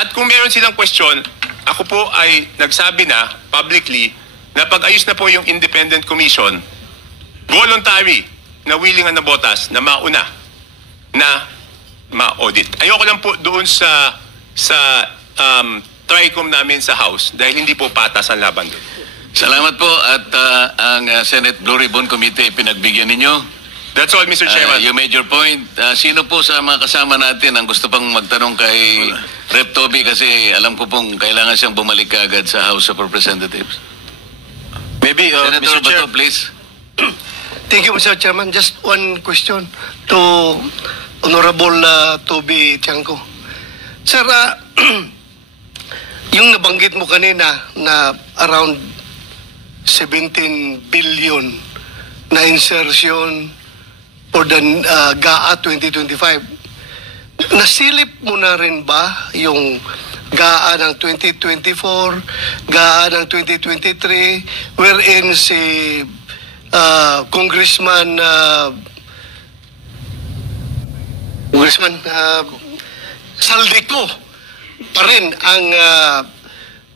At kung meron silang question, ako po ay nagsabi na publicly na pag-ayos na po yung independent commission, voluntary na willing na botas na mauna na ma-audit. Ayoko lang po doon sa TRICOM namin sa House dahil hindi po patas ang laban doon. Salamat po at ang Senate Blue Ribbon Committee pinagbigyan ninyo. That's all, Mr. Chairman. You made your point. Sino po sa mga kasama natin ang gusto pang magtanong kay Rep. Toby kasi alam ko pong kailangan siyang bumalik agad sa House of Representatives. Maybe, Senator Mr. Chair. Bato, please. Thank you, Mr. Chairman. Just one question to Honorable Toby Tiangco. Sir, yung nabanggit mo kanina na around 17 billion na insertion for the GAA 2025, nasilip mo na rin ba yung GAA ng 2024, GAA ng 2023, wherein si Congressman Saldico pa rin ang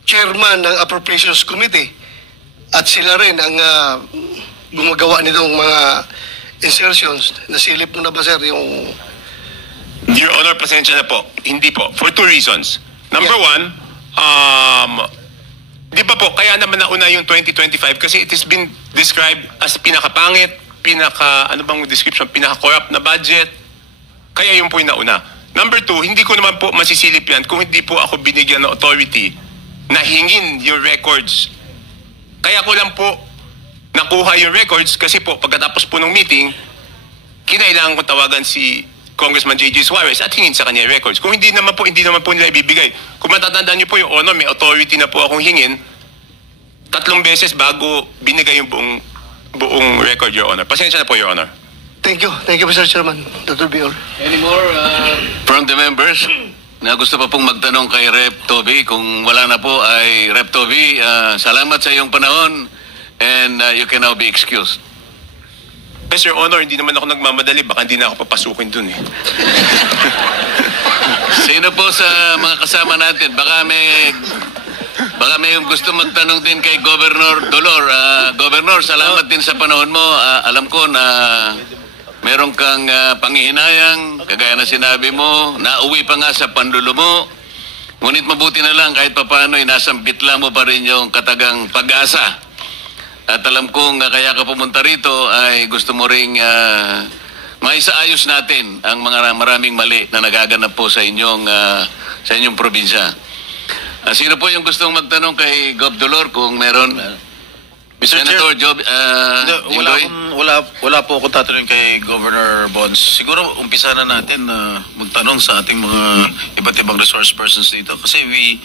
chairman ng Appropriations Committee at sila rin ang gumagawa nitong mga insertions. Nasilip mo na ba, sir, yung... Your Honor, pasensya na po. Hindi po. For two reasons. Number one, di ba po, kaya naman nauna yung 2025 kasi it has been described as pinakapangit, ano bang description, pinaka-corrupt na budget. Kaya yun po yung nauna. Number two, hindi ko naman po masisilip yan kung hindi po ako binigyan ng authority na hingin yung records. Kaya ko lang po nakuha yung records kasi po pagkatapos po ng meeting, kinailangan ko tawagan si Congressman J.J. Suarez at hingin sa kanya yung records. Kung hindi naman po nila ibibigay. Kung matatandaan niyo po yung honor, may authority na po akong hingin 3 beses bago binigay yung buong record, Your Honor. Pasensya na po, Your Honor. Thank you. Thank you, Mr. Chairman. That will be all. Any more from the members na gusto pa pong magtanong kay Rep. Toby? Kung wala na po ay Rep. Toby, salamat sa iyong panahon and you can now be excused. Yes, Your Honor, hindi naman ako nagmamadali. Baka hindi na ako papasukin dun eh. Sino po sa mga kasama natin? Baka may gusto magtanong din kay Governor Dolor. Governor, salamat din sa panahon mo. Alam ko na meron kang panghihinayang, kagaya na sinabi mo, nauwi pa nga sa panlulumo. Ngunit mabuti na lang kahit papano, nasambitla mo pa rin yung katagang pag-asa. At alam kong kaya ka pumunta rito ay gusto mo ring maisaayos natin ang mga maraming mali na nagaganap po sa inyong probinsya. Sino po yung gustong magtanong kay Gov. Dolor kung meron? Mr. Senator Chair, wala po ako tatanungin kay Governor Bonds. Siguro umpisa na natin na magtanong sa ating mga iba't ibang resource persons dito kasi we